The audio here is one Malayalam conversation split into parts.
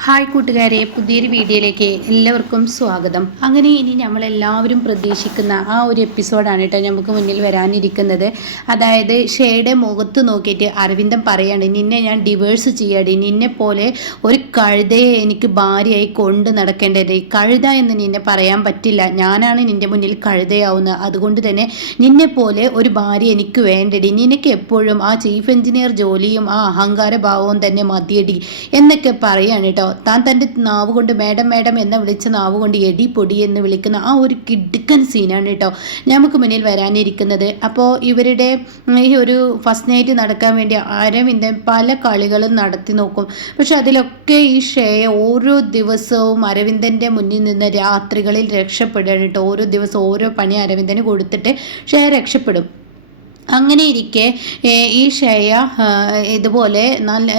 ഹായ് കൂട്ടുകാരെ, പുതിയൊരു വീഡിയോയിലേക്ക് എല്ലാവർക്കും സ്വാഗതം. അങ്ങനെ ഇനി നമ്മളെല്ലാവരും പ്രതീക്ഷിക്കുന്ന ആ ഒരു എപ്പിസോഡാണ് കേട്ടോ നമുക്ക് മുന്നിൽ വരാനിരിക്കുന്നത്. അതായത് ഷേയുടെ മുഖത്ത് നോക്കിയിട്ട് അരവിന്ദൻ പറയാണ്, നിന്നെ ഞാൻ ഡിവേഴ്സ് ചെയ്യാടി, നിന്നെ പോലെ ഒരു കഴുതയെ എനിക്ക് ഭാര്യയായി കൊണ്ട് നടക്കേണ്ടത്. കഴുത എന്ന് നിന്നെ പറയാൻ പറ്റില്ല, ഞാനാണ് നിൻ്റെ മുന്നിൽ കഴുതയാവുന്നത്. അതുകൊണ്ട് തന്നെ നിന്നെ പോലെ ഒരു ഭാര്യ എനിക്ക് വേണ്ടടി. നിനക്ക് എപ്പോഴും ആ ചീഫ് എഞ്ചിനീയർ ജോലിയും ആ അഹങ്കാര ഭാവവും തന്നെ മതിയടി എന്നൊക്കെ പറയാണ് കേട്ടോ. താൻ തൻ്റെ നാവ് കൊണ്ട് മേഡം മേഡം എന്ന് വിളിച്ച നാവ് കൊണ്ട് എടി പൊടി എന്ന് വിളിക്കുന്ന ആ ഒരു കിടുക്കൻ സീനാണ് കേട്ടോ നമുക്ക് മുന്നിൽ വരാനിരിക്കുന്നത്. അപ്പോൾ ഇവരുടെ ഈ ഒരു ഫസ്റ്റ് നൈറ്റ് നടക്കാൻ വേണ്ടി അരവിന്ദൻ പല കളികളും നടത്തി നോക്കും. പക്ഷെ അതിലൊക്കെ ഈ ഷേയ ഓരോ ദിവസവും അരവിന്ദൻ്റെ മുന്നിൽ നിന്ന് രാത്രികളിൽ രക്ഷപ്പെടുകയാണ് കേട്ടോ. ഓരോ ദിവസം ഓരോ പണി അരവിന്ദന് കൊടുത്തിട്ട് ഷേയ രക്ഷപ്പെടും. അങ്ങനെ ഇരിക്കെ ഈ ഷേയ ഇതുപോലെ നല്ല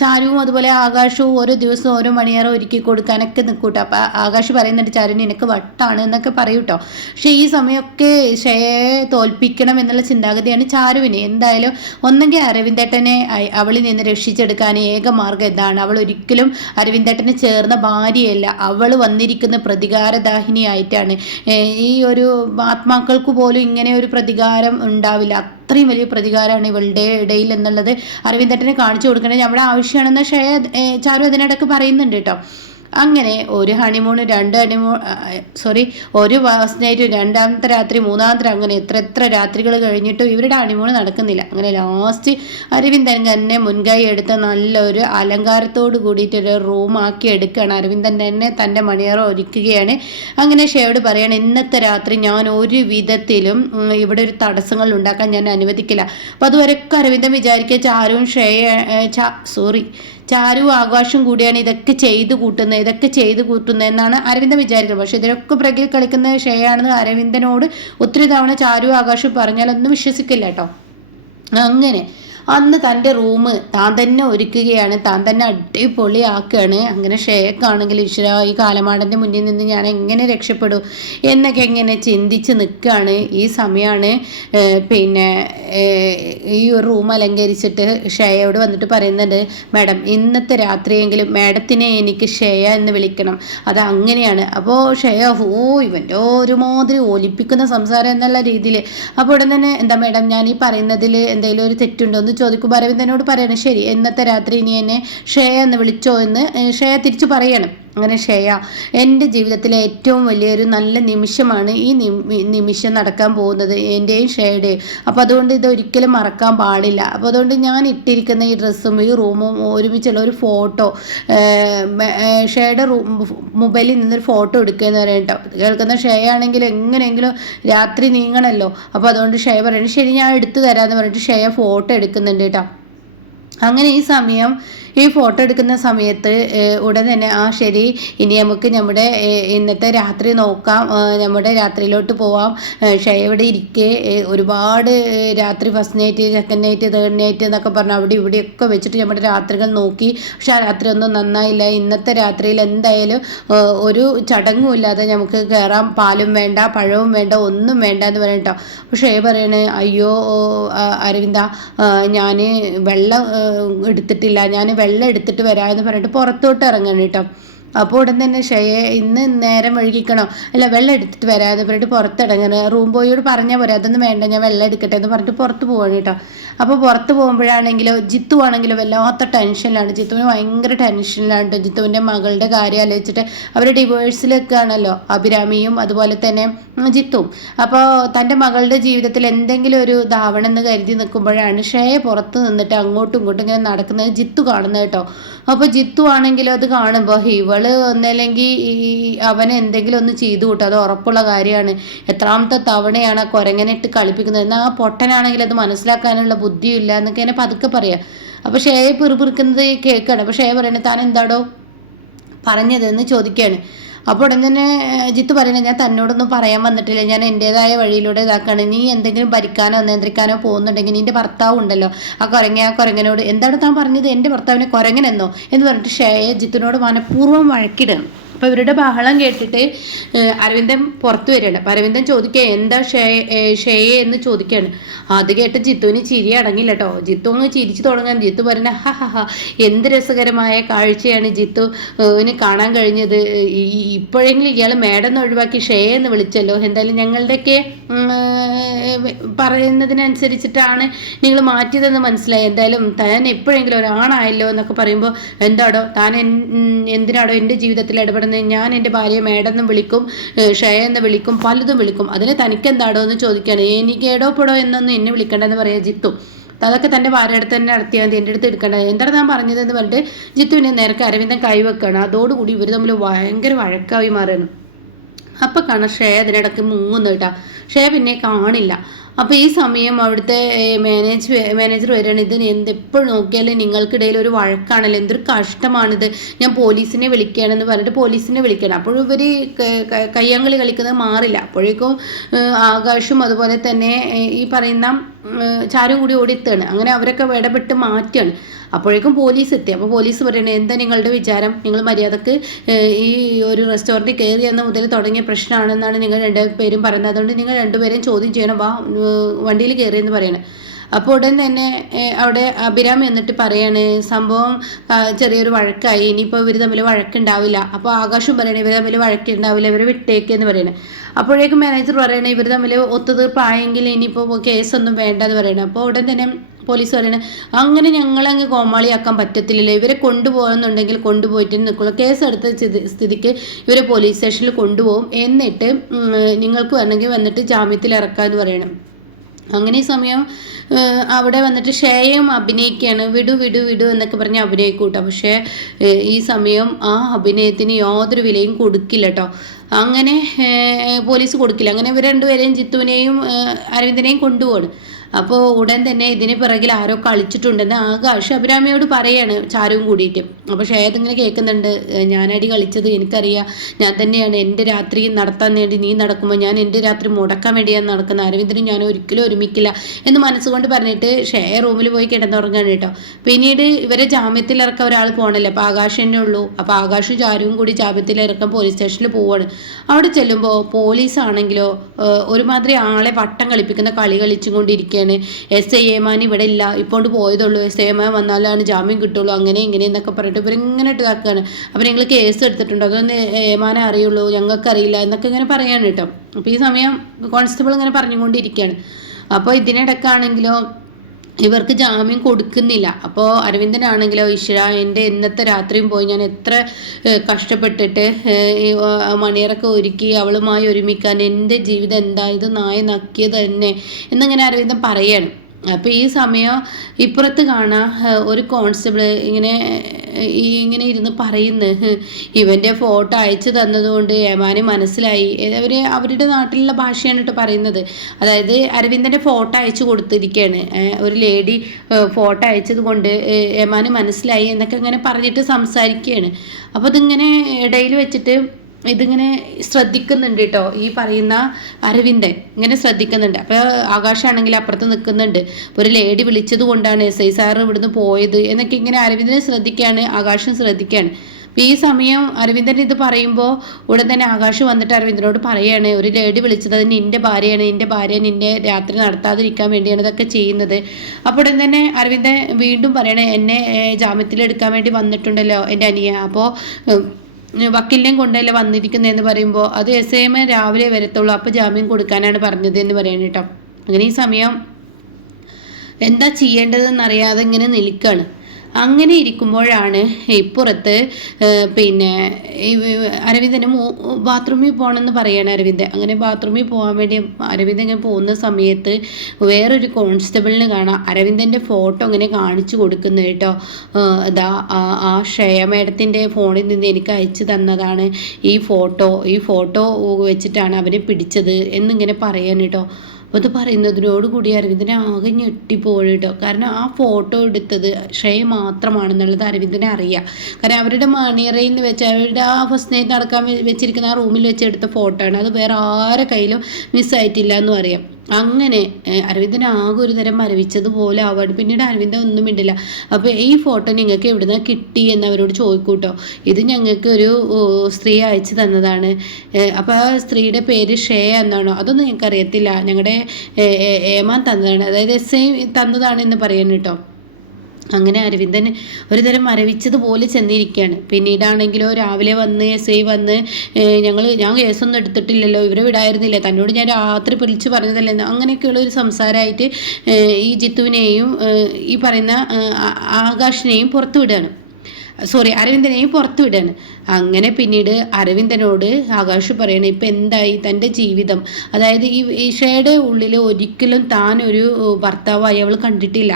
ചാരുവും അതുപോലെ ആകാശവും ഓരോ ദിവസവും ഓരോ മണിയേറെ ഒരുക്കി കൊടുക്കാനൊക്കെ നിൽക്കൂട്ടോ. അപ്പം ആകാശ് പറയുന്നുണ്ട്, ചാരുവിന് എനിക്ക് വട്ടാണ് എന്നൊക്കെ പറയൂട്ടോ. പക്ഷേ ഈ സമയമൊക്കെ ഷേയയെ തോൽപ്പിക്കണം എന്നുള്ള ചിന്താഗതിയാണ് ചാരുവിന്. എന്തായാലും ഒന്നെങ്കിൽ അരവിന്ദേട്ടനെ അവളിൽ നിന്ന് രക്ഷിച്ചെടുക്കാൻ ഏക മാർഗ്ഗം എന്താണ്, അവൾ ഒരിക്കലും അരവിന്ദേട്ടന് ചേർന്ന ഭാര്യയല്ല, അവൾ വന്നിരിക്കുന്ന പ്രതികാരദാഹിനിയായിട്ടാണ്. ഈ ഒരു ആത്മാക്കൾക്ക് പോലും ഇങ്ങനെ ഒരു പ്രതികാരം ഉണ്ടാവില്ല, അത്രയും വലിയ പ്രതികാരമാണ് ഇവളുടെ ഇടയിൽ എന്നുള്ളത് അരവിന്ദേട്ടനെ കാണിച്ചു കൊടുക്കേണ്ടത് നമ്മുടെ ആവശ്യമാണെന്ന് ചാരു അതിനിടയ്ക്ക് പറയുന്നുണ്ട് കേട്ടോ. അങ്ങനെ ഒരു ഒരു ഫസ്റ്റ് നൈറ്റ്, രണ്ടാമത്തെ രാത്രി, മൂന്നാമത്തെ, അങ്ങനെ എത്ര രാത്രികൾ കഴിഞ്ഞിട്ടും ഇവരുടെ ഹണിമൂൺ നടക്കുന്നില്ല. അങ്ങനെ ലാസ്റ്റ് അരവിന്ദൻ തന്നെ മുൻകൈ എടുത്ത് നല്ലൊരു അലങ്കാരത്തോട് കൂടിയിട്ടൊരു റൂമാക്കി എടുക്കുകയാണ്. അരവിന്ദൻ തന്നെ തൻ്റെ മണിയറ ഒരുക്കുകയാണ്. അങ്ങനെ ഷേയോട് പറയാണ്, ഇന്നത്തെ രാത്രി ഞാൻ ഒരു വിധത്തിലും ഇവിടെ ഒരു തടസ്സങ്ങൾ ഉണ്ടാക്കാൻ ഞാൻ അനുവദിക്കില്ല. അപ്പോൾ അതുവരെയൊക്കെ അരവിന്ദൻ വിചാരിക്കുക ചാരു ആകാശം കൂടിയാണ് ഇതൊക്കെ ചെയ്ത് കൂട്ടുന്നത് എന്നാണ് അരവിന്ദൻ വിചാരിക്കുന്നത്. പക്ഷെ ഇതിനൊക്കെ പിറകിൽ കളിക്കുന്ന ഷേയാണെന്ന് അരവിന്ദനോട് ഒത്തിരി തവണ ചാരു ആകാശം പറഞ്ഞാലൊന്നും വിശ്വസിക്കില്ല കേട്ടോ. അങ്ങനെ അന്ന് തൻ്റെ റൂം താൻ തന്നെ ഒരുക്കുകയാണ്, താൻ തന്നെ അടിപൊളിയാക്കുകയാണ്. അങ്ങനെ ഷേക്കാണെങ്കിൽ ഈശ്വര, ഈ കാലമാടൻ്റെ മുന്നിൽ നിന്ന് ഞാൻ എങ്ങനെ രക്ഷപ്പെടും എന്നൊക്കെ എങ്ങനെ ചിന്തിച്ച് നിൽക്കുകയാണ്. ഈ സമയമാണ് പിന്നെ ഈ ഒരു റൂം അലങ്കരിച്ചിട്ട് ഷേയോട് വന്നിട്ട് പറയുന്നുണ്ട്, മാഡം ഇന്നത്തെ രാത്രിയെങ്കിലും മാഡത്തിനെ എനിക്ക് ഷേയ എന്ന് വിളിക്കണം, അത് അങ്ങനെയാണ്. അപ്പോൾ ഷേയ ഇവൻ്റെ ഒരുമാതിരി ഒലിപ്പിക്കുന്ന സംസാരം എന്നുള്ള രീതിയിൽ. അപ്പോൾ ഉടൻ തന്നെ, എന്താ മാഡം ഞാൻ ഈ പറയുന്നതിൽ എന്തെങ്കിലും ഒരു തെറ്റുണ്ടോ എന്ന് ചോദിക്കുമ്പോൾ അരവിന്ദനോട് പറയണം, ശരി ഇന്നത്തെ രാത്രി ഇനി എന്നെ ഷേയ എന്ന് വിളിച്ചോ എന്ന് ഷേയ തിരിച്ചു പറയണം. അങ്ങനെ ഷേയ, എൻ്റെ ജീവിതത്തിലെ ഏറ്റവും വലിയൊരു നല്ല നിമിഷമാണ് ഈ നിമിഷം നടക്കാൻ പോകുന്നത്, എൻ്റെയും ഷേയുടെയും. അപ്പോൾ അതുകൊണ്ട് ഇതൊരിക്കലും മറക്കാൻ പാടില്ല. അപ്പോൾ അതുകൊണ്ട് ഞാൻ ഇട്ടിരിക്കുന്ന ഈ ഡ്രസ്സും ഈ റൂമും ഒരുമിച്ചുള്ള ഒരു ഫോട്ടോ ഷേയുടെ മൊബൈലിൽ നിന്നൊരു ഫോട്ടോ എടുക്കുകയെന്ന് പറയാം കേട്ടോ. കേൾക്കുന്ന ഷേയ ആണെങ്കിൽ എങ്ങനെയെങ്കിലും രാത്രി നീങ്ങണമല്ലോ. അപ്പോൾ അതുകൊണ്ട് ഷേയ പറയുന്നത്, ശരി ഞാൻ എടുത്തു തരാമെന്ന് പറഞ്ഞിട്ട് ഷേയ ഫോട്ടോ എടുക്കുന്നുണ്ട് കേട്ടോ. അങ്ങനെ ഈ സമയം ഈ ഫോട്ടോ എടുക്കുന്ന സമയത്ത് ഉടൻ തന്നെ ശരി ഇനി നമുക്ക് നമ്മുടെ ഇന്നത്തെ രാത്രി നോക്കാം, നമ്മുടെ രാത്രിയിലോട്ട് പോവാം. ഷേയ ഇവിടെ ഇരിക്കെ ഒരുപാട് രാത്രി first night, second night, third night എന്നൊക്കെ പറഞ്ഞാൽ അവിടെ ഇവിടെയൊക്കെ വെച്ചിട്ട് നമ്മുടെ രാത്രികൾ നോക്കി. പക്ഷെ ആ രാത്രി ഒന്നും നന്നായില്ല. ഇന്നത്തെ രാത്രിയിൽ എന്തായാലും ഒരു ചടങ്ങും ഇല്ലാതെ നമുക്ക് കയറാം, പാലും വേണ്ട, പഴവും വേണ്ട, ഒന്നും വേണ്ട എന്ന് പറയട്ടോ. അപ്പോൾ ഷേയ പറയണേ, അയ്യോ അരവിന്ദ, ഞാൻ വെള്ളം എടുത്തിട്ടില്ല, ഞാൻ വെള്ളം എടുത്തിട്ട് വരാമെന്ന് പറഞ്ഞിട്ട് പുറത്തോട്ട് ഇറങ്ങണം കേട്ടോ. അപ്പോൾ ഉടൻ തന്നെ ഷേയ, ഇന്ന് നേരം വഴുകിക്കണോ, അല്ല വെള്ളം എടുത്തിട്ട് വരാമെന്ന് പറഞ്ഞിട്ട് പുറത്തിറങ്ങണം. റൂം ബോയോട് പറഞ്ഞാൽ പോരാ, അതൊന്നും വേണ്ട ഞാൻ വെള്ളം എടുക്കട്ടെ എന്ന് പറഞ്ഞിട്ട് പുറത്ത് പോവാണ് കേട്ടോ. അപ്പോൾ പുറത്ത് പോകുമ്പോഴാണെങ്കിലോ ജിത്തു ആണെങ്കിലോ വല്ലാത്ത ടെൻഷനിലാണ്. ജിത്തുവിന് ഭയങ്കര ടെൻഷനിലാണ് കേട്ടോ. ജിത്തുവിൻ്റെ മകളുടെ കാര്യം ആലോചിച്ചിട്ട് അവർ ഡിവോഴ്സിലൊക്കെ ആണല്ലോ അഭിരാമിയും അതുപോലെ തന്നെ ജിത്തുവും. അപ്പോൾ തൻ്റെ മകളുടെ ജീവിതത്തിൽ എന്തെങ്കിലും ഒരു ഇതാവണം എന്ന് കരുതി നിൽക്കുമ്പോഴാണ് ഷേയ പുറത്ത് നിന്നിട്ട് അങ്ങോട്ടും ഇങ്ങോട്ടും ഇങ്ങനെ നടക്കുന്നത് ജിത്തു കാണുന്നത് കേട്ടോ. അപ്പോൾ ജിത്തു ആണെങ്കിലും അത് കാണുമ്പോൾ ഇവള് ഒന്നല്ലെങ്കിൽ അവനെ എന്തെങ്കിലും ഒന്ന് ചെയ്തു കൂട്ടും, അത് ഉറപ്പുള്ള കാര്യമാണ്. എത്രാമത്തെ തവണയാണ് ആ കുരങ്ങനിട്ട് കളിപ്പിക്കുന്നത്, എന്നാൽ ആ പൊട്ടനാണെങ്കിൽ അത് മനസ്സിലാക്കാനുള്ള ബുദ്ധിയില്ല എന്നൊക്കെ എന്നെ പതുക്കെ പറയാം. അപ്പോൾ ഷേയ പിറുപിറുക്കുന്നത് കേൾക്കുകയാണ്. അപ്പോൾ ഷേയ പറയണത്, താൻ എന്താടോ പറഞ്ഞതെന്ന് ചോദിക്കുകയാണ്. അപ്പോൾ ഉടൻ തന്നെ ജിത്തു പറയണേ, ഞാൻ തന്നോടൊന്നും പറയാൻ വന്നിട്ടില്ല, ഞാൻ എൻ്റേതായ വഴിയിലൂടെ ഇതാക്കാണ്. നീ എന്തെങ്കിലും ഭരിക്കാനോ നിയന്ത്രിക്കാനോ പോകുന്നുണ്ടെങ്കിൽ നിൻ്റെ ഭർത്താവ് ഉണ്ടല്ലോ, ആ കുരങ്ങനോട് എന്താണ് താൻ പറഞ്ഞത്, എൻ്റെ ഭർത്താവിനെ കുരങ്ങനെന്നോ എന്ന് പറഞ്ഞിട്ട് ഷേയ ജിത്തുവിനോട് മനഃപൂർവ്വം വഴക്കിടുകയാണ്. അപ്പോൾ ഇവരുടെ ബഹളം കേട്ടിട്ട് അരവിന്ദൻ പുറത്ത് വരികയാണ്. അപ്പോൾ അരവിന്ദൻ ചോദിക്കുക എന്താ ഷേയെ എന്ന് ചോദിക്കുകയാണ്. അത് കേട്ട് ജിത്തുവിന് ചിരി അടങ്ങില്ല കേട്ടോ. ജിത്തു അങ്ങ് ചിരിച്ചു തുടങ്ങാൻ. ജിത്തു പറഞ്ഞ ഹ എന്ത് രസകരമായ കാഴ്ചയാണ് ജിത്തുവിന് കാണാൻ കഴിഞ്ഞത്. ഇപ്പോഴെങ്കിലും ഇയാൾ മേഡം ഒഴിവാക്കി ഷേയെ എന്ന് വിളിച്ചല്ലോ. എന്തായാലും ഞങ്ങളുടെയൊക്കെ പറയുന്നതിനനുസരിച്ചിട്ടാണ് നിങ്ങൾ മാറ്റിയതെന്ന് മനസ്സിലായി. എന്തായാലും താൻ എപ്പോഴെങ്കിലും ഒരാണായല്ലോ എന്നൊക്കെ പറയുമ്പോൾ എന്താടോ താൻ എന്തിനാടോ എൻ്റെ ജീവിതത്തിൽ ഇടപെടുന്നത്? ഞാൻ എൻ്റെ ഭാര്യയെ മേഡെന്ന് വിളിക്കും, ഷയ എന്ന് വിളിക്കും, പലതും വിളിക്കും. അതിന് തനിക്കെന്താടോ എന്ന് ചോദിക്കുകയാണ്. എനിക്ക് ഏടോ പെടോ എന്നൊന്നും എന്നെ വിളിക്കേണ്ടതെന്ന് പറയാം ജിത്തു. അതൊക്കെ തൻ്റെ ഭാര്യ അടുത്ത് തന്നെ നടത്തിയാൽ മതി, എൻ്റെ അടുത്ത് എടുക്കേണ്ടത്. എന്താണ് താൻ പറഞ്ഞതെന്ന് പറഞ്ഞിട്ട് ജിത്തുവിൻ്റെ നേരത്തെ അരവിന്ദൻ കൈവെക്കുകയാണ്. അതോടുകൂടി ഇവർ തമ്മിൽ ഭയങ്കര വഴക്കായി മാറുന്നു. അപ്പം കാണാം ഷയ അതിനിടയ്ക്ക് മുങ്ങുന്നു കേട്ടോ. ഷയ പിന്നെ കാണില്ല. അപ്പോൾ ഈ സമയം അവിടുത്തെ മാനേജർ വരികയാണ്. ഇത് എപ്പോഴും നോക്കിയാലും നിങ്ങൾക്കിടയിൽ ഒരു വഴക്കാണല്ലോ, എന്തൊരു കഷ്ടമാണിത്, ഞാൻ പോലീസിനെ വിളിക്കുകയാണെന്ന് പറഞ്ഞിട്ട് പോലീസിനെ വിളിക്കണം. അപ്പോഴും ഇവർ കയ്യാങ്കളി കളിക്കുന്നത് മാറില്ല. അപ്പോഴേക്കും ആകാശും അതുപോലെ തന്നെ ഈ പറയുന്ന ചാരും കൂടി ഓടിയെത്തുകയാണ്. അങ്ങനെ അവരൊക്കെ ഇടപെട്ട് മാറ്റുകയാണ്. അപ്പോഴേക്കും പോലീസ് എത്തി. അപ്പോൾ പോലീസ് പറയണേ എന്താ നിങ്ങളുടെ വിചാരം, നിങ്ങൾ മര്യാദക്ക് ഈ ഒരു റെസ്റ്റോറൻറ്റിൽ കയറി എന്ന മുതൽ തുടങ്ങിയ പ്രശ്നമാണെന്നാണ് നിങ്ങൾ രണ്ടുപേരും പറയുന്നത്. അതുകൊണ്ട് നിങ്ങൾ രണ്ടുപേരെയും ചോദ്യം ചെയ്യണം, വണ്ടിയിൽ കയറിയെന്ന് പറയണം. അപ്പോൾ ഉടൻ തന്നെ അവിടെ അഭിരാമി എന്നിട്ട് പറയാണ് സംഭവം ചെറിയൊരു വഴക്കായി, ഇനിയിപ്പോൾ ഇവർ തമ്മിൽ വഴക്കുണ്ടാവില്ല. അപ്പോൾ ആകാശം പറയണേ ഇവർ തമ്മിൽ വഴക്കുണ്ടാവില്ല, ഇവരെ വിട്ടേക്കെന്ന് പറയണേ. അപ്പോഴേക്കും മാനേജർ പറയണേ ഇവർ തമ്മിൽ ഒത്തുതീർപ്പായെങ്കിൽ ഇനിയിപ്പോൾ കേസൊന്നും വേണ്ടെന്ന് പറയണം. അപ്പോൾ ഉടൻ തന്നെ പോലീസ് പറയണേ അങ്ങനെ ഞങ്ങളങ്ങ് കോമാളിയാക്കാൻ പറ്റത്തില്ലല്ലോ, ഇവരെ കൊണ്ടുപോകുന്നുണ്ടെങ്കിൽ കൊണ്ടുപോയിട്ട് നിൽക്കുള്ളൂ, കേസ് എടുത്ത സ്ഥിതിക്ക് ഇവരെ പോലീസ് സ്റ്റേഷനിൽ കൊണ്ടുപോകും, എന്നിട്ട് നിങ്ങൾക്ക് വേണമെങ്കിൽ വന്നിട്ട് ജാമ്യത്തിൽ ഇറക്കാമെന്ന് പറയണം. അങ്ങനെ ഈ സമയം അവിടെ വന്നിട്ട് ഷേയും അഭിനയിക്കുകയാണ്. വിടു വിടു വിടു എന്നൊക്കെ പറഞ്ഞ് അഭിനയിക്കൂട്ടോ. പക്ഷേ ഈ സമയം ആ അഭിനയത്തിന് യാതൊരു വിലയും കൊടുക്കില്ല കേട്ടോ. അങ്ങനെ പോലീസ് കൊടുക്കില്ല. അങ്ങനെ ഇവർ രണ്ടുപേരെയും ജിത്തുവിനെയും അരവിന്ദനെയും കൊണ്ടുപോവാണ്. അപ്പോൾ ഉടൻ തന്നെ ഇതിന് പിറകിൽ ആരോ കളിച്ചിട്ടുണ്ടെന്ന് ആകാശ് അഭിരാമിയോട് പറയാണ്, ചാരുവും കൂടിയിട്ട്. അപ്പോൾ ഷേത് ഇങ്ങനെ കേൾക്കുന്നുണ്ട്, ഞാനടി കളിച്ചത് എനിക്കറിയാം, ഞാൻ തന്നെയാണ്, എൻ്റെ രാത്രി നടത്താൻ വേണ്ടി നീ നടക്കുമ്പോൾ ഞാൻ എൻ്റെ രാത്രി മുടക്കാൻ വേണ്ടിയാണ് നടക്കുന്നത്, അരവിന്ദനും ഞാൻ ഒരിക്കലും ഒരുമിക്കില്ല എന്ന് മനസ്സുകൊണ്ട് പറഞ്ഞിട്ട് ഷേ റൂമിൽ പോയി കിടന്നുറങ്ങാണ് കേട്ടോ. പിന്നീട് ഇവരെ ജാമ്യത്തിൽ ഇറക്കാൻ ഒരാൾ പോകണല്ലോ. അപ്പോൾ ആകാശ് തന്നെ ഉള്ളൂ. അപ്പോൾ ആകാശും ചാരുവും കൂടി ജാമ്യത്തിൽ ഇറക്കാൻ പോലീസ് സ്റ്റേഷനിൽ പോവാണ്. അവിടെ ചെല്ലുമ്പോൾ പോലീസാണെങ്കിലോ ഒരുമാതിരി ആളെ വട്ടം കളിപ്പിക്കുന്ന കളി കളിച്ചും കൊണ്ടിരിക്കുകയാണ്. എസ് ഐ ഏമാൻ ഇവിടെ ഇല്ല, ഇപ്പോണ്ട് പോയതുള്ളൂ, എസ് ഐ ഏമാൻ വന്നാലാണ് ജാമ്യം കിട്ടുള്ളൂ, അങ്ങനെ ഇങ്ങനെ എന്നൊക്കെ പറഞ്ഞിട്ട് ഇവരിങ്ങനെ ഇതാക്കുകയാണ്. അപ്പോൾ നിങ്ങൾ കേസ് എടുത്തിട്ടുണ്ടോ, അതൊന്ന് ഏമാനെ അറിയുള്ളൂ, ഞങ്ങൾക്കറിയില്ല എന്നൊക്കെ ഇങ്ങനെ പറയാണ് കേട്ടോ. അപ്പോൾ ഈ സമയം കോൺസ്റ്റബിൾ ഇങ്ങനെ പറഞ്ഞുകൊണ്ടിരിക്കുകയാണ്. അപ്പോൾ ഇതിനിടക്കാണെങ്കിലോ ഇവർക്ക് ജാമ്യം കൊടുക്കുന്നില്ല. അപ്പോൾ അരവിന്ദനാണെങ്കിലോ ഈശ്വര എൻ്റെ ഇന്നത്തെ രാത്രിയും പോയി ഞാൻ എത്ര കഷ്ടപ്പെട്ടിട്ട് മണിയറൊക്കെ ഒരുക്കി അവളുമായി ഒരുമിക്കാൻ, എൻ്റെ ജീവിതം എന്താ ഇത് നായ നക്കിയത് തന്നെ എന്നിങ്ങനെ അരവിന്ദൻ പറയാണ്. അപ്പോൾ ഈ സമയം ഇപ്പുറത്ത് കാണാം ഒരു കോൺസ്റ്റബിൾ ഇങ്ങനെ ഇരുന്ന് പറയുന്നു, ഇവൻ്റെ ഫോട്ടോ അയച്ചു തന്നതുകൊണ്ട് ഏമാന് മനസ്സിലായി. അവരുടെ നാട്ടിലുള്ള ഭാഷയാണ് കേട്ടോ പറയുന്നത്. അതായത് അരവിന്ദൻ്റെ ഫോട്ടോ അയച്ചു കൊടുത്തിരിക്കുകയാണ്, ഒരു ലേഡി ഫോട്ടോ അയച്ചത് കൊണ്ട് ഏമാന് മനസ്സിലായി എന്നൊക്കെ ഇങ്ങനെ പറഞ്ഞിട്ട് സംസാരിക്കുകയാണ്. അപ്പോൾ ഇതിങ്ങനെ ഇടയിൽ വെച്ചിട്ട് ഇതിങ്ങനെ ശ്രദ്ധിക്കുന്നുണ്ട് കേട്ടോ. ഈ പറയുന്ന അരവിന്ദൻ ഇങ്ങനെ ശ്രദ്ധിക്കുന്നുണ്ട്. അപ്പോൾ ആകാശാണെങ്കിൽ അപ്പുറത്ത് നിൽക്കുന്നുണ്ട്. ഒരു ലേഡി വിളിച്ചത് കൊണ്ടാണ് എസ് ഐ സാറ് ഇവിടുന്ന് പോയത് എന്നൊക്കെ ഇങ്ങനെ അരവിന്ദനെ ശ്രദ്ധിക്കുകയാണ്, ആകാശം ശ്രദ്ധിക്കുകയാണ്. അപ്പോൾ ഈ സമയം അരവിന്ദൻ ഇത് പറയുമ്പോൾ ഉടൻ തന്നെ ആകാശ് വന്നിട്ട് അരവിന്ദനോട് പറയാണ്, ഒരു ലേഡി വിളിച്ചത് അത് നിൻ്റെ ഭാര്യയാണ്, നിൻ്റെ ഭാര്യ നിന്നെ രാത്രി നടത്താതിരിക്കാൻ വേണ്ടിയാണ് ഇതൊക്കെ ചെയ്യുന്നത്. അപ്പോൾ ഉടൻ തന്നെ അരവിന്ദൻ വീണ്ടും പറയണേ, എന്നെ ജാമ്യത്തിലെടുക്കാൻ വേണ്ടി വന്നിട്ടുണ്ടല്ലോ എൻ്റെ അനിയ, അപ്പോൾ വക്കീലിനെയും കൊണ്ടല്ലേ വന്നിരിക്കുന്നതെന്ന് പറയുമ്പോൾ അത് എസ് ഐ രാവിലെ വരത്തുള്ളൂ, അപ്പോൾ ജാമ്യം കൊടുക്കാനാണ് പറഞ്ഞത് എന്ന് പറയണം കേട്ടോ. അങ്ങനെ ഈ സമയം എന്താ ചെയ്യേണ്ടതെന്നറിയാതെ ഇങ്ങനെ നിൽക്കുകയാണ്. അങ്ങനെ ഇരിക്കുമ്പോഴാണ് ഇപ്പുറത്ത് പിന്നെ അരവിന്ദന് ബാത്റൂമിൽ പോകണമെന്ന് പറയാണ് അരവിന്ദൻ. അങ്ങനെ ബാത്റൂമിൽ പോകാൻ വേണ്ടി അരവിന്ദൻ ഇങ്ങനെ പോകുന്ന സമയത്ത് വേറൊരു കോൺസ്റ്റബിളിന് കാണാം അരവിന്ദൻ്റെ ഫോട്ടോ ഇങ്ങനെ കാണിച്ചു കൊടുക്കുന്നു കേട്ടോ. ഇതാ ആ ഷയ മേഡത്തിൻ്റെ ഫോണിൽ നിന്ന് എനിക്ക് അയച്ചു തന്നതാണ് ഈ ഫോട്ടോ വെച്ചിട്ടാണ് അവരെ പിടിച്ചത് എന്നിങ്ങനെ പറയാൻ കേട്ടോ. അപ്പോൾ അത് പറയുന്നതിനോടുകൂടി അരവിന്ദനെ ആകെ ഞെട്ടിപ്പോയി കേട്ടോ. കാരണം ആ ഫോട്ടോ എടുത്തത് ഷയ മാത്രമാണെന്നുള്ളത് അരവിന്ദനെ അറിയാം. കാരണം അവരുടെ മണിയറയിൽ നിന്ന് വെച്ച് അവരുടെ ആ ഫസ്റ്റ് നൈറ്റ് നടക്കാൻ വെച്ചിരിക്കുന്ന ആ റൂമിൽ വെച്ച് എടുത്ത ഫോട്ടോ ആണ്. അത് വേറെ ആരെ കയ്യിലും മിസ്സായിട്ടില്ല എന്നും അറിയാം. അങ്ങനെ അരവിന്ദന് ആകെ ഒരു തരം മരവിച്ചതുപോലെ ആവാണ്. പിന്നീട് അരവിന്ദൻ ഒന്നും മിണ്ടില്ല. അപ്പോൾ ഈ ഫോട്ടോ നിങ്ങൾക്ക് എവിടുന്ന് കിട്ടി എന്ന് അവരോട് ചോദിക്കൂട്ടോ. ഇത് ഞങ്ങൾക്ക് ഒരു സ്ത്രീ അയച്ചു തന്നതാണ്. അപ്പോൾ ആ സ്ത്രീയുടെ പേര് ഷേയ എന്നാണോ? അതൊന്നും ഞങ്ങൾക്ക് അറിയത്തില്ല, ഞങ്ങളുടെ ഏമാൻ തന്നതാണ്, അതായത് എസ് ഐ തന്നതാണ് എന്ന് പറയാൻ കേട്ടോ. അങ്ങനെ അരവിന്ദൻ ഒരു തരം മരവിച്ചതുപോലെ ചെന്നിരിക്കുകയാണ്. പിന്നീടാണെങ്കിലോ രാവിലെ വന്ന് എസ് ഐ വന്ന് ഞാൻ കേസൊന്നും എടുത്തിട്ടില്ലല്ലോ, ഇവരെ വിടായിരുന്നില്ലേ, തന്നോട് ഞാൻ രാത്രി വിളിച്ച് പറഞ്ഞതല്ലേ, അങ്ങനെയൊക്കെയുള്ള ഒരു സംസാരമായിട്ട് ഈ ജിത്തുവിനെയും ഈ പറയുന്ന ആകാശിനെയും പുറത്തു വിടുകയാണ്. അരവിന്ദനെയും പുറത്തു വിടുകയാണ്. അങ്ങനെ പിന്നീട് അരവിന്ദനോട് ആകാശ് പറയണേ ഇപ്പം എന്തായി തൻ്റെ ജീവിതം, അതായത് ഈ ഷയുടെ ഉള്ളിൽ ഒരിക്കലും താൻ ഒരു ഭർത്താവായി അവൾ കണ്ടിട്ടില്ല.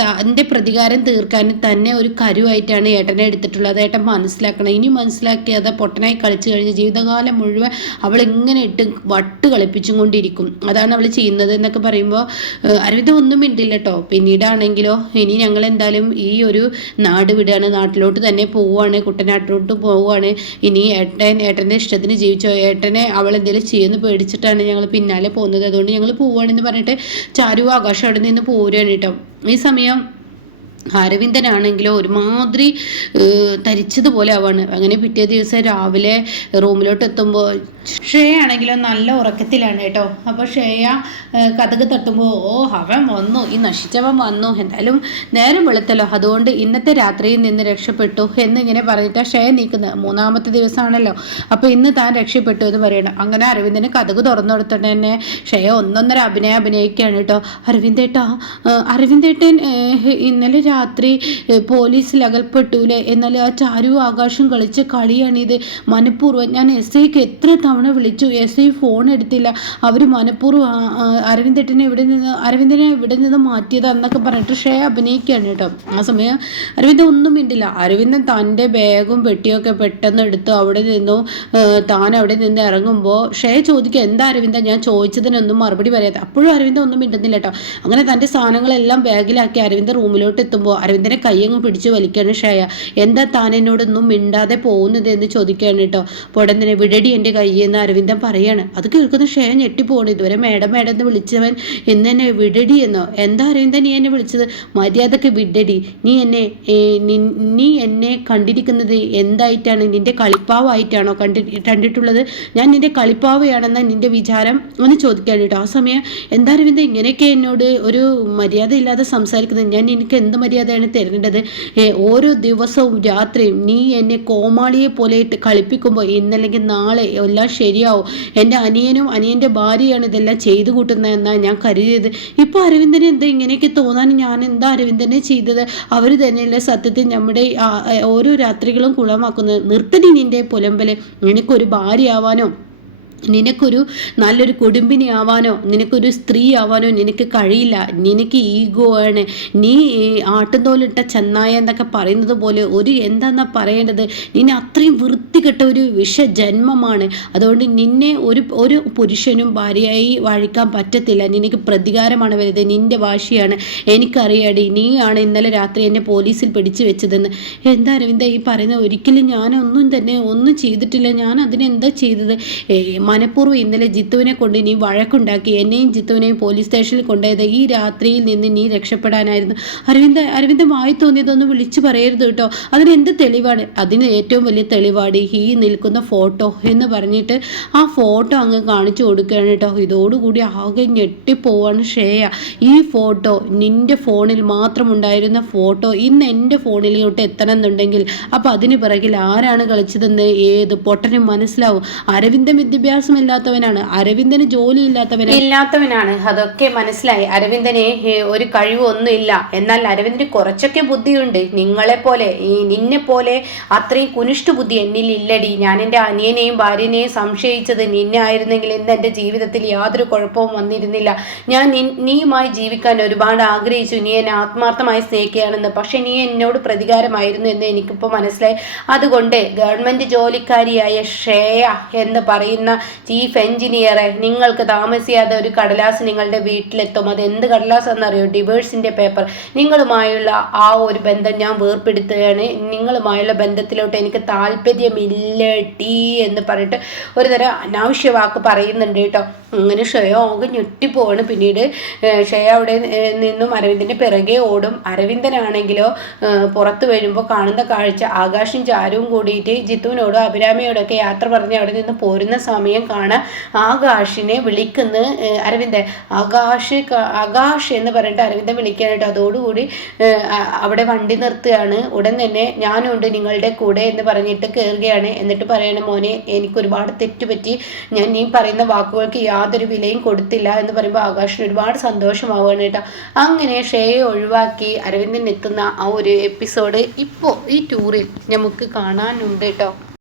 തൻ്റെ പ്രതികാരം തീർക്കാൻ തന്നെ ഒരു കരുവായിട്ടാണ് ഏട്ടനെ എടുത്തിട്ടുള്ളത്. ഏട്ടൻ മനസ്സിലാക്കണം, ഇനി മനസ്സിലാക്കിയത് പൊട്ടനായി കളിച്ചു കഴിഞ്ഞ് ജീവിതകാലം മുഴുവൻ അവൾ ഇങ്ങനെ ഇട്ട് വട്ട് കളിപ്പിച്ചും കൊണ്ടിരിക്കും, അതാണ് അവൾ ചെയ്യുന്നത് എന്നൊക്കെ പറയുമ്പോൾ അരവിന്ദൻ ഒന്നും മിണ്ടില്ല കേട്ടോ. പിന്നീടാണെങ്കിലോ ഇനി ഞങ്ങൾ എന്തായാലും ഈ ഒരു നാട് വിടുകയാണ്, നാട്ടിലോട്ട് തന്നെ പോവുകയാണ്, കുട്ടനാട്ടിലോട്ട് പോവുകയാണ്. ഇനി ഏട്ടൻ്റെ ഇഷ്ടത്തിന് ജീവിച്ചോ, ഏട്ടനെ അവൾ എന്തെങ്കിലും ചെയ്യുമെന്ന് പേടിച്ചിട്ടാണ് ഞങ്ങൾ പിന്നാലെ പോകുന്നത്, അതുകൊണ്ട് ഞങ്ങൾ പോവുകയാണെന്ന് പറഞ്ഞിട്ട് ചാരു ആകാശം അവിടെ നിന്ന് പോരുകയാണ് കേട്ടോ. ഈ സമയം അരവിന്ദനാണെങ്കിലോ ഒരുമാതിരി തരിച്ചതുപോലെ ആവാണ്. അങ്ങനെ പിറ്റേ ദിവസം രാവിലെ റൂമിലോട്ട് എത്തുമ്പോൾ ഷേയ ആണെങ്കിലോ നല്ല ഉറക്കത്തിലാണ് കേട്ടോ. അപ്പോൾ ഷേയ കതക് തട്ടുമ്പോൾ അവൻ വന്നു, ഈ നശിച്ചവൻ വന്നു, എന്തായാലും നേരം വെളുത്തല്ലോ, അതുകൊണ്ട് ഇന്നത്തെ രാത്രിയിൽ നിന്ന് രക്ഷപ്പെട്ടു എന്നിങ്ങനെ പറഞ്ഞിട്ട് ഷേയ നീക്കുന്നത്. മൂന്നാമത്തെ ദിവസമാണല്ലോ, അപ്പോൾ ഇന്ന് താൻ രക്ഷപ്പെട്ടു എന്ന് പറയണം. അങ്ങനെ അരവിന്ദന് കതക് തുറന്നു കൊടുത്തിട്ട് തന്നെ ഷേയ ഒന്നൊന്നര അഭിനയിക്കുകയാണ് കേട്ടോ. അരവിന്ദേട്ടൻ ഇന്നലെ രാത്രി പോലീസിൽ അകൽപ്പെട്ടൂലേ, എന്നാൽ ആ ചാരു ആകാശം കളിച്ച കളിയാണിത്, മനഃപൂർവ്വം. ഞാൻ എസ് ഐക്ക് എത്ര തവണ വിളിച്ചു, എസ് ഐ ഫോൺ എടുത്തില്ല, അവർ മനഃപൂർവ്വം അരവിന്ദനെ ഇവിടെ നിന്ന് മാറ്റിയതാന്നൊക്കെ പറഞ്ഞിട്ട് ഷേയ അഭിനയിക്കുകയാണ് കേട്ടോ. ആ സമയം അരവിന്ദൻ ഒന്നും മിണ്ടില്ല. അരവിന്ദൻ തൻ്റെ ബാഗും പെട്ടിയൊക്കെ പെട്ടെന്ന് എടുത്തു അവിടെ നിന്നു. താൻ അവിടെ നിന്ന് ഇറങ്ങുമ്പോൾ ഷേയ ചോദിക്കുക എന്താ അരവിന്ദൻ, ഞാൻ ചോദിച്ചതിനൊന്നും മറുപടി പറയാതെ. അപ്പോഴും അരവിന്ദൻ ഒന്നും മിണ്ടുന്നില്ല കേട്ടോ. അങ്ങനെ തൻ്റെ സാധനങ്ങളെല്ലാം ബാഗിലാക്കി അരവിന്ദൻ റൂമിലോട്ട് എത്തുമ്പോൾ അരവിന്ദനെ കയ്യങ്ങ് പിടിച്ച് വലിക്കുകയാണ് ഷേയ. എന്താ താൻ എന്നോടൊന്നും മിണ്ടാതെ പോകുന്നത് എന്ന് ചോദിക്കുകയാണ് കേട്ടോ. അപ്പോൾ ഉടൻ തന്നെ വിടടി എൻ്റെ കയ്യെന്ന് അരവിന്ദൻ പറയാണ്. അത് കേൾക്കുന്ന ഷേയ ഞെട്ടിപ്പോകണം. ഇതുവരെ മേഡം എന്ന് വിളിച്ചവൻ ഇന്ന് എന്നെ വിടടി എന്നോ? എന്താ അരവിന്ദൻ നീ എന്നെ വിളിച്ചത്? മര്യാദക്ക് വിടടി. നീ എന്നെ കണ്ടിരിക്കുന്നത് എന്തായിട്ടാണ്? നിന്റെ കളിപ്പാവായിട്ടാണോ കണ്ടിട്ടുള്ളത്? ഞാൻ നിന്റെ കളിപ്പാവയാണെന്ന നിന്റെ വിചാരം എന്ന് ചോദിക്കുകയാണ് കേട്ടോ. ആ സമയം എന്താ അരവിന്ദൻ ഇങ്ങനെയൊക്കെ എന്നോട് ഒരു മര്യാദ ഇല്ലാതെ സംസാരിക്കുന്നത്? ഞാൻ എനിക്ക് എന്ത് മര്യാദയാണ് തരേണ്ടത്? ഓരോ ദിവസവും രാത്രിയും നീ എന്നെ കോമാളിയെ പോലെ ഇട്ട് കളിപ്പിക്കുമ്പോൾ ഇന്നല്ലെങ്കിൽ നാളെ എല്ലാം ശരിയാവും. എൻ്റെ അനിയനും അനിയൻ്റെ ഭാര്യയാണ് ഇതെല്ലാം ചെയ്തു കൂട്ടുന്നതെന്നാണ് ഞാൻ കരുതിയത്. ഇപ്പോൾ അരവിന്ദന് എന്താ ഇങ്ങനെയൊക്കെ തോന്നാൻ ഞാൻ എന്താ അരവിന്ദനെ ചെയ്തത്? അവർ തന്നെയല്ല സത്യത്തിൽ നമ്മുടെ ഓരോ രാത്രികളും കുളമാക്കുന്നത്. നിർത്തടി നിൻ്റെ പുലമ്പല്. എനിക്കൊരു ഭാര്യ ആവാനോ നിനക്കൊരു നല്ലൊരു കുടുംബിനി ആവാനോ നിനക്കൊരു സ്ത്രീ ആവാനോ നിനക്ക് കഴിയില്ല. നിനക്ക് ഈഗോ ആണ്. നീ ആട്ടുന്തോലിട്ട ചെന്നായ എന്നൊക്കെ പറയുന്നത് പോലെ എന്താന്നാ പറയേണ്ടത്, നിന്നെ അത്രയും വൃത്തികെട്ട ഒരു വിഷജന്മമാണ്. അതുകൊണ്ട് നിന്നെ ഒരു പുരുഷനും ഭാര്യയായി വാഴിക്കാൻ പറ്റത്തില്ല. നിനക്ക് പ്രതികാരമാണ് വരുന്നത്, നിന്റെ വാശിയാണ്. എനിക്കറിയാടി, നീയാണ് ഇന്നലെ രാത്രി എന്നെ പോലീസിൽ പിടിച്ചു വെച്ചതെന്ന്. എന്താ അരവിന്ദ ഈ പറയുന്നത്? ഒരിക്കലും ഒന്നും ചെയ്തിട്ടില്ല. ഞാൻ അതിനെന്താ ചെയ്തത്? മനഃപൂർവ്വം ഇന്നലെ ജിത്തുവിനെ കൊണ്ട് നീ വഴക്കുണ്ടാക്കി എന്നെയും ജിത്തുവിനെയും പോലീസ് സ്റ്റേഷനിൽ കൊണ്ടുപോയത് ഈ രാത്രിയിൽ നിന്ന് നീ രക്ഷപ്പെടാനായിരുന്നു. അരവിന്ദ വായി തോന്നിയതൊന്നും വിളിച്ചു പറയരുത് കേട്ടോ. അതിന് എന്ത് തെളിവാണ്? അതിന് ഏറ്റവും വലിയ തെളിവാണ് ഈ നിൽക്കുന്ന ഫോട്ടോ എന്ന് പറഞ്ഞിട്ട് ആ ഫോട്ടോ അങ്ങ് കാണിച്ചു കൊടുക്കുകയാണ് കേട്ടോ. ഇതോടുകൂടി ആകെ ഞെട്ടിപ്പോവാണ് ഷേയ. ഈ ഫോട്ടോ നിന്റെ ഫോണിൽ മാത്രം ഉണ്ടായിരുന്ന ഫോട്ടോ ഇന്ന് എൻ്റെ ഫോണിലോട്ട് എത്തണമെന്നുണ്ടെങ്കിൽ അപ്പം അതിന് പിറകിൽ ആരാണ് കളിച്ചതെന്ന് ഏത് പൊട്ടനും മനസ്സിലാവും. അരവിന്ദൻ വിദ്യാഭ്യാസമില്ലാത്തവനാണ്, അരവിന്ദന് ജോലി ഇല്ലാത്തവനാണ്. അതൊക്കെ മനസ്സിലായി. അരവിന്ദന് ഒരു കഴിവൊന്നുമില്ല. എന്നാൽ അരവിന്ദന് കുറച്ചൊക്കെ ബുദ്ധിയുണ്ട്. നിങ്ങളെപ്പോലെ നിന്നെ പോലെ അത്രയും കുനിഷ്ഠ ബുദ്ധി എന്നിൽ ഇല്ലടി. ഞാൻ എൻ്റെ അനിയനെയും ഭാര്യനെയും സംശയിച്ചത് നിന്നെ ആയിരുന്നെങ്കിൽ ഇന്ന് എൻ്റെ ജീവിതത്തിൽ യാതൊരു കുഴപ്പവും വന്നിരുന്നില്ല. ഞാൻ നീയുമായി ജീവിക്കാൻ ഒരുപാട് ആഗ്രഹിച്ചു. നീ എന്നെ ആത്മാർത്ഥമായി സ്നേഹിക്കുകയാണെന്ന്. പക്ഷെ നീ എന്നോട് പ്രതികാരമായിരുന്നു എന്ന് എനിക്കിപ്പോൾ മനസ്സിലായി. അതുകൊണ്ട് ഗവൺമെൻറ് ജോലിക്കാരിയായ ഷേയ എന്ന് പറയുന്ന ചീഫ് എഞ്ചിനീയറെ, നിങ്ങൾക്ക് താമസിയാതെ ഒരു കടലാസ് നിങ്ങളുടെ വീട്ടിലെത്തും. അത് എന്ത് കടലാസ് എന്നറിയോ? ഡിവേഴ്സിൻ്റെ പേപ്പർ. നിങ്ങളുമായുള്ള ആ ഒരു ബന്ധം ഞാൻ വേർപ്പെടുത്തുകയാണ്. നിങ്ങളുമായുള്ള ബന്ധത്തിലോട്ട് എനിക്ക് താല്പര്യമില്ല ടീ എന്ന് പറഞ്ഞിട്ട് ഒരു തരം അനാവശ്യ വാക്ക് പറയുന്നുണ്ട് കേട്ടോ. അങ്ങനെ ഷയ ആകെ ഞെട്ടിപ്പോവാണ്. പിന്നീട് ഷയ അവിടെ നിന്നും അരവിന്ദൻ്റെ പിറകെ ഓടും. അരവിന്ദനാണെങ്കിലോ പുറത്ത് വരുമ്പോൾ കാണുന്ന കാഴ്ച ആകാശും ചാരുവും കൂടിയിട്ട് ജിത്തുവിനോടും അഭിരാമിയോടൊക്കെ യാത്ര പറഞ്ഞ് അവിടെ നിന്ന് പോരുന്ന സമയം കാണാൻ ആകാശിനെ വിളിക്കുന്ന അരവിന്ദൻ. ആകാശ് എന്ന് പറഞ്ഞിട്ട് അരവിന്ദൻ വിളിക്കാനായിട്ട് അതോടുകൂടി അവിടെ വണ്ടി നിർത്തുകയാണ്. ഉടൻ തന്നെ ഞാനുണ്ട് നിങ്ങളുടെ കൂടെ എന്ന് പറഞ്ഞിട്ട് കയറുകയാണ്. എന്നിട്ട് പറയണം, മോനെ എനിക്ക് ഒരുപാട് തെറ്റുപറ്റി, ഞാൻ നീ പറയുന്ന വാക്കുകൾക്ക് യാതൊരു വിലയും കൊടുത്തില്ല എന്ന് പറയുമ്പോൾ ആകാശിന് ഒരുപാട് സന്തോഷമാവുകയാണ് കേട്ടോ. അങ്ങനെ ഷേയെ ഒഴിവാക്കി അരവിന്ദൻ എത്തുന്ന ആ ഒരു എപ്പിസോഡ് ഇപ്പോൾ ഈ ടൂറിൽ നമുക്ക് കാണാനുണ്ട് കേട്ടോ.